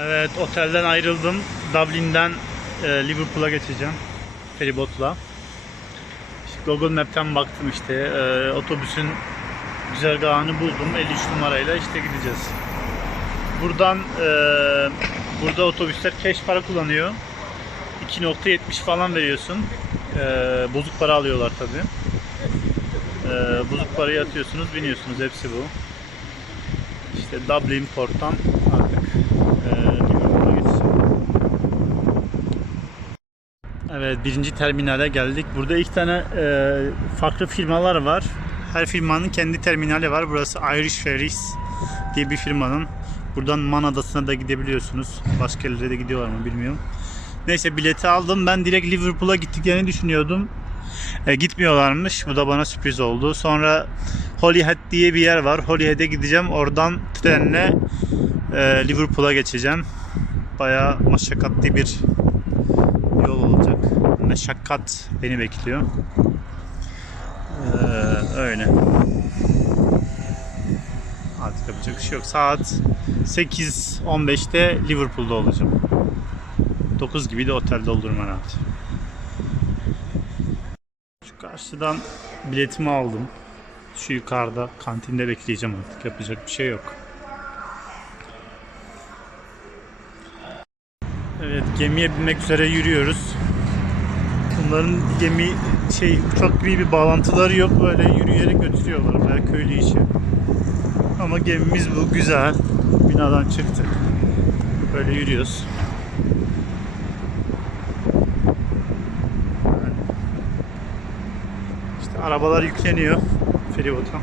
Evet, otelden ayrıldım. Dublin'den e, Liverpool'a geçeceğim. Feribotla. İşte Google Map'ten baktım işte. e, otobüsün güzergahını buldum. 53 numarayla işte gideceğiz. Buradan e, burada otobüsler cash para kullanıyor. 2.70 falan veriyorsun. E, bozuk para alıyorlar tabi. bozuk parayı atıyorsunuz, biniyorsunuz. Hepsi bu. İşte Dublin Port'tan artık e, Liverpool'a geçeceğim. Evet birinci terminale geldik. Burada iki tane e, farklı firmalar var. Her firmanın kendi terminali var. Burası Irish Ferries diye bir firmanın. Buradan Man Adası'na da gidebiliyorsunuz. Başka yerlere de gidiyorlar mı bilmiyorum. Neyse bileti aldım. Ben direkt Liverpool'a gittiklerini düşünüyordum. E, gitmiyorlarmış. Bu da bana sürpriz oldu. Sonra Holyhead diye bir yer var. Holyhead'e gideceğim. Oradan trenle e, Liverpool'a geçeceğim. Bayağı meşakkatli bir yol olacak. Meşakkat beni bekliyor. Ee, öyle. Artık yapacak bir şey yok. Saat 8.15'te Liverpool'da olacağım. 9 gibi de otelde olurum herhalde. Şu karşıdan biletimi aldım. Şu yukarıda kantinde bekleyeceğim artık. Yapacak bir şey yok. Evet gemiye binmek üzere yürüyoruz. Bunların gemi şey uçak gibi bir bağlantıları yok. Böyle yürüyerek götürüyorlar bayağı köylü işi. Ama gemimiz bu güzel. Binadan çıktık. Böyle yürüyoruz. İşte arabalar yükleniyor feribota.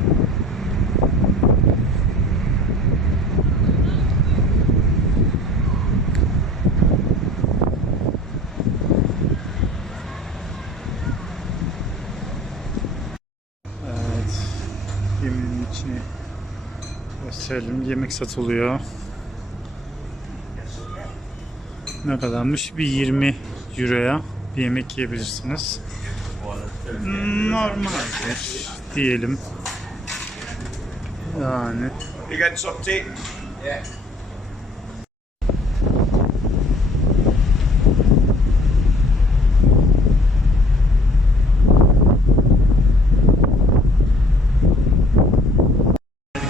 Gösterelim. Yemek satılıyor. Ne kadarmış? Bir 20 euroya bir yemek yiyebilirsiniz. Normaldir diyelim. Yani You get some tea? Yeah.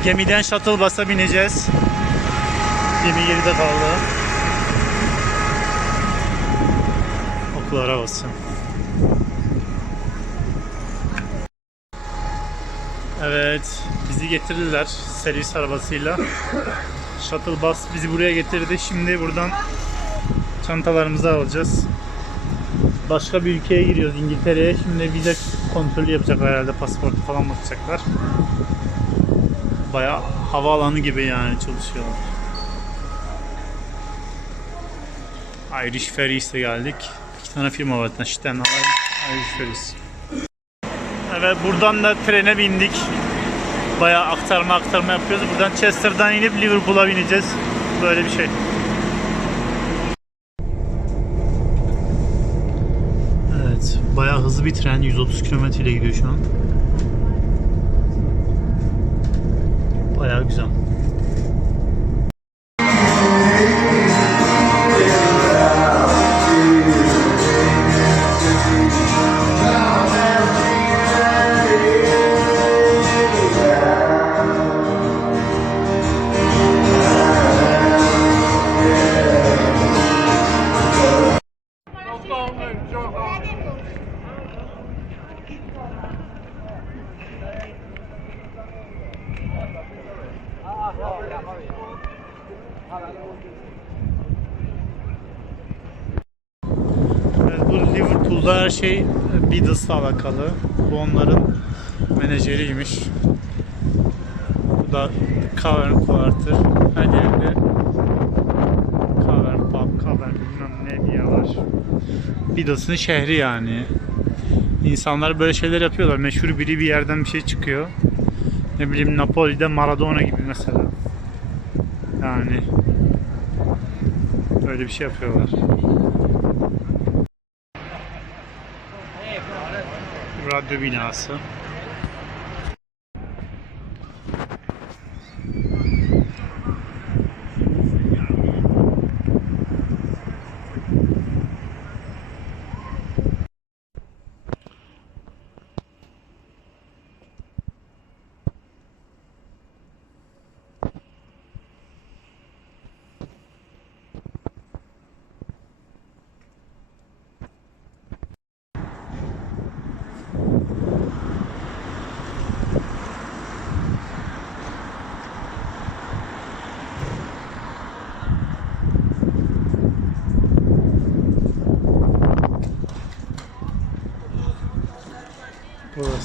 Gemiden shuttle basa bineceğiz. Gemi geride kaldı. Okul arabası. Evet, bizi getirdiler servis arabasıyla. Shuttle bus bizi buraya getirdi. Şimdi buradan çantalarımızı alacağız. Başka bir ülkeye giriyoruz İngiltere'ye. Şimdi vize kontrolü yapacaklar herhalde. Pasaportu falan bakacaklar. Bayağı havaalanı gibi yani çalışıyorlar. Irish Ferries'e geldik. İki tane firma var. Naşten Irish Ferries. Evet buradan da trene bindik. Bayağı aktarma aktarma yapıyoruz. Buradan Chester'dan inip Liverpool'a bineceğiz. Böyle bir şey. Evet, bayağı hızlı bir tren. 130 km ile gidiyor şu an. Bayağı güzel. Bu Liverpool'da her şey Beatles'la alakalı. Bu onların menajeriymiş. Bu da Cavern Quarter. Her yerde Cavern Pub, Cavern bilmem ne diye var. Beatles'ın şehri yani. İnsanlar böyle şeyler yapıyorlar. Meşhur biri bir yerden bir şey çıkıyor. Ne bileyim Napoli'de Maradona gibi mesela. Yani öyle bir şey yapıyorlar. Rádio Vinhaça.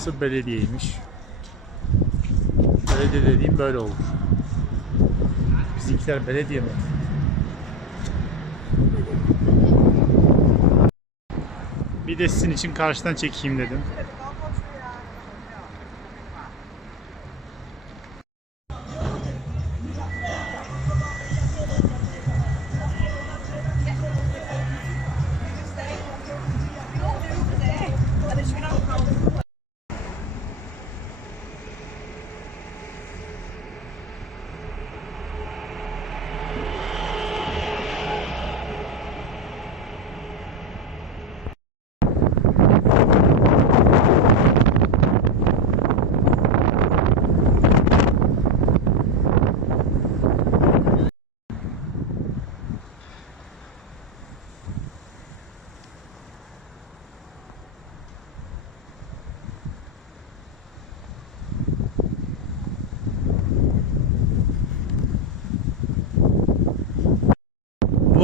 Burası belediyeymiş. Belediye dediğim böyle olur. Bizimkiler belediye mi? Bir de sizin için karşıdan çekeyim dedim.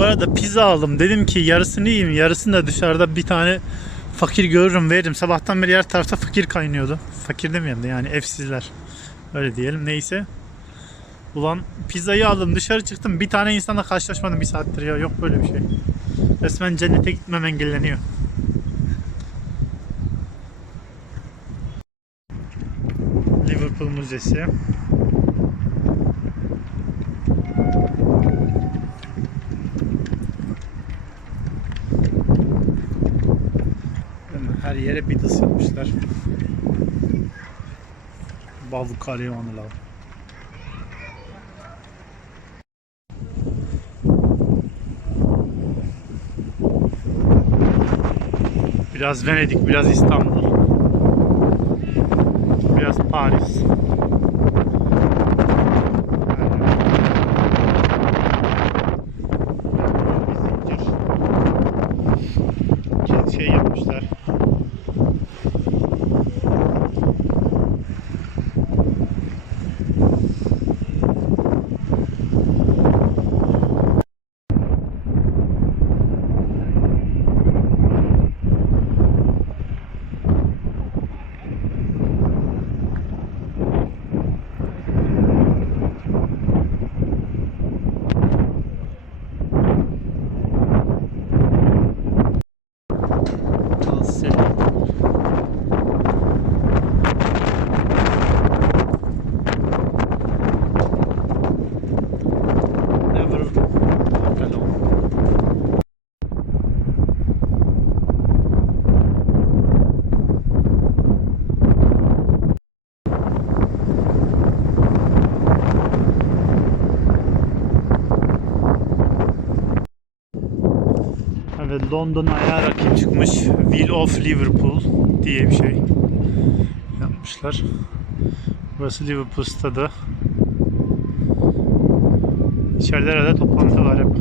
Arada pizza aldım. Dedim ki yarısını yiyeyim. Yarısını da dışarıda bir tane fakir görürüm veririm. Sabahtan beri her tarafta fakir kaynıyordu. Fakir demeyeyim de yani evsizler. Öyle diyelim. Neyse. Ulan pizzayı aldım dışarı çıktım. Bir tane insanla karşılaşmadım bir saattir ya. Yok böyle bir şey. Resmen cennete gitmem engelleniyor. Liverpool Müzesi. Her yere Beatles yapmışlar. Bavukale anılar. Biraz Venedik, biraz İstanbul. Biraz Paris. Şey yapmışlar. London'a rakip çıkmış Wheel of Liverpool diye bir şey yapmışlar. Burası Liverpool stadı. İçeride herhalde toplantı var hep.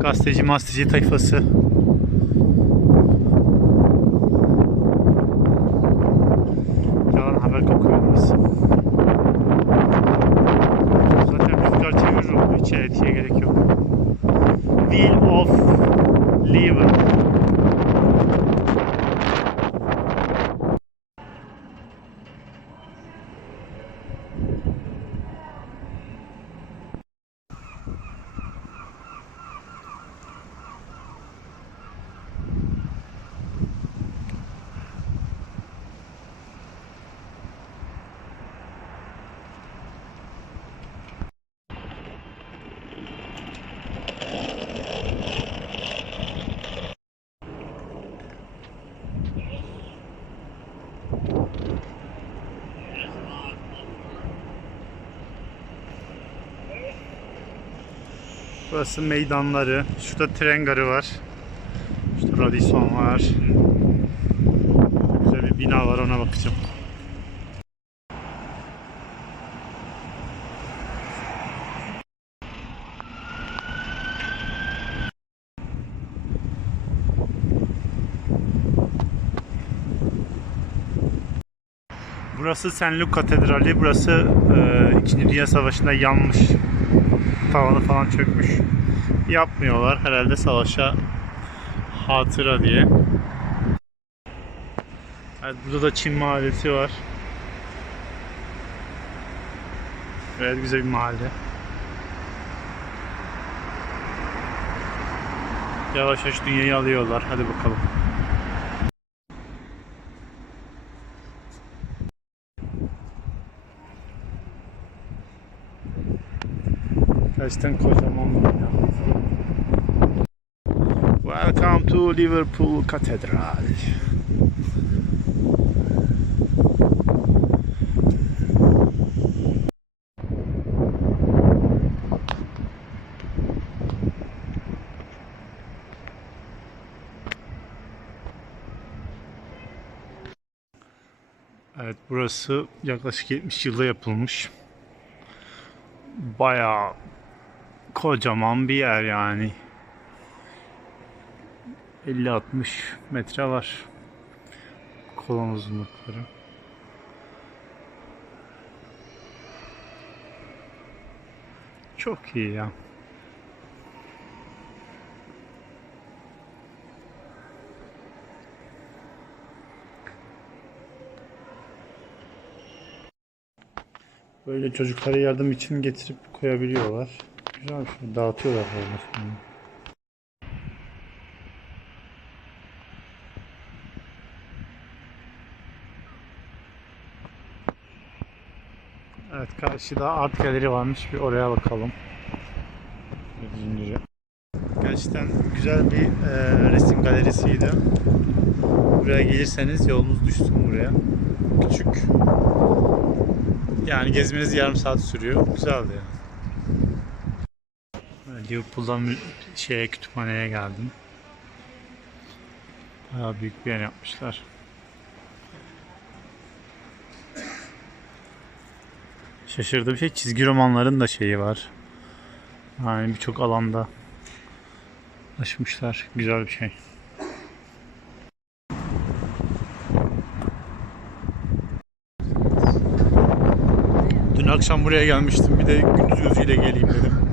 Gazeteci, masteci tayfası. Yalan haber kokuyor burası. Zaten rüzgar çeviriyor. Hiç eltiye gerek yok. Wheel of Liverpool. Burası meydanları. Şurada tren garı var. İşte Radisson var. Güzel bir bina var ona bakacağım. Burası St. Luke Katedrali. Burası e, 2. Dünya Savaşı'nda yanmış. Tavanı falan çökmüş. Yapmıyorlar. Herhalde savaşa hatıra diye. Evet, burada da Çin mahallesi var. Evet güzel bir mahalle. Yavaş yavaş dünyayı alıyorlar. Hadi bakalım. Gerçekten kocaman bir bina. Welcome to Liverpool Cathedral. Evet burası yaklaşık 70 yılda yapılmış. Bayağı kocaman bir yer yani. 50-60 metre var. Kolon uzunlukları. Çok iyi ya. Böyle çocuklara yardım için getirip koyabiliyorlar. Güzel bir şey. Dağıtıyorlar böyle. Evet karşıda art galeri varmış. Bir oraya bakalım. Zinciri. Gerçekten güzel bir e, resim galerisiydi. Buraya gelirseniz yolunuz düşsün buraya. Küçük. Yani gezmeniz yarım saat sürüyor. Güzeldi yani. Liverpool'dan şeye kütüphaneye geldim. Bayağı büyük bir yer yapmışlar. Şaşırdığım şey çizgi romanların da şeyi var. Yani birçok alanda aşmışlar. Güzel bir şey. Dün akşam buraya gelmiştim. Bir de gündüz gözüyle geleyim dedim.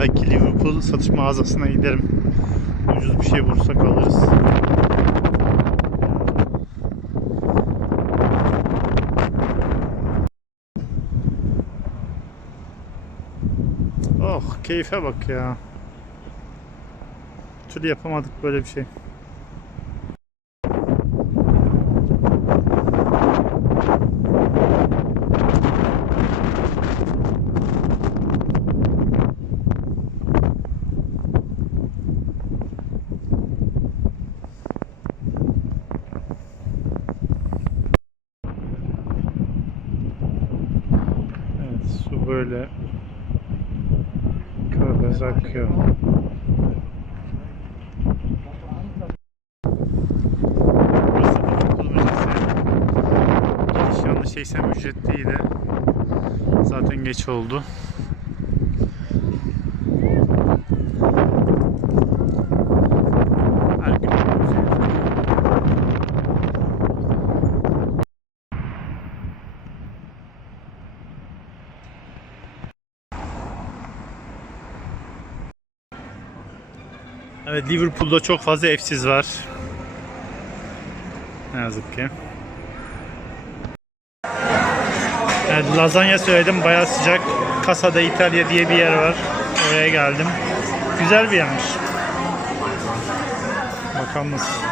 Belki Liverpool satış mağazasına giderim. Ucuz bir şey bulursak alırız. Oh keyfe bak ya. Bir türlü yapamadık böyle bir şey. Evet su böyle körfez akıyor. Burası Müzesi. Giriş yanlış değilsem ücretliydi. Zaten geç oldu. Evet Liverpool'da çok fazla evsiz var. Ne yazık ki. Evet lazanya söyledim bayağı sıcak. Kasada İtalya diye bir yer var. Oraya geldim. Güzel bir yermiş. Bakalım nasıl.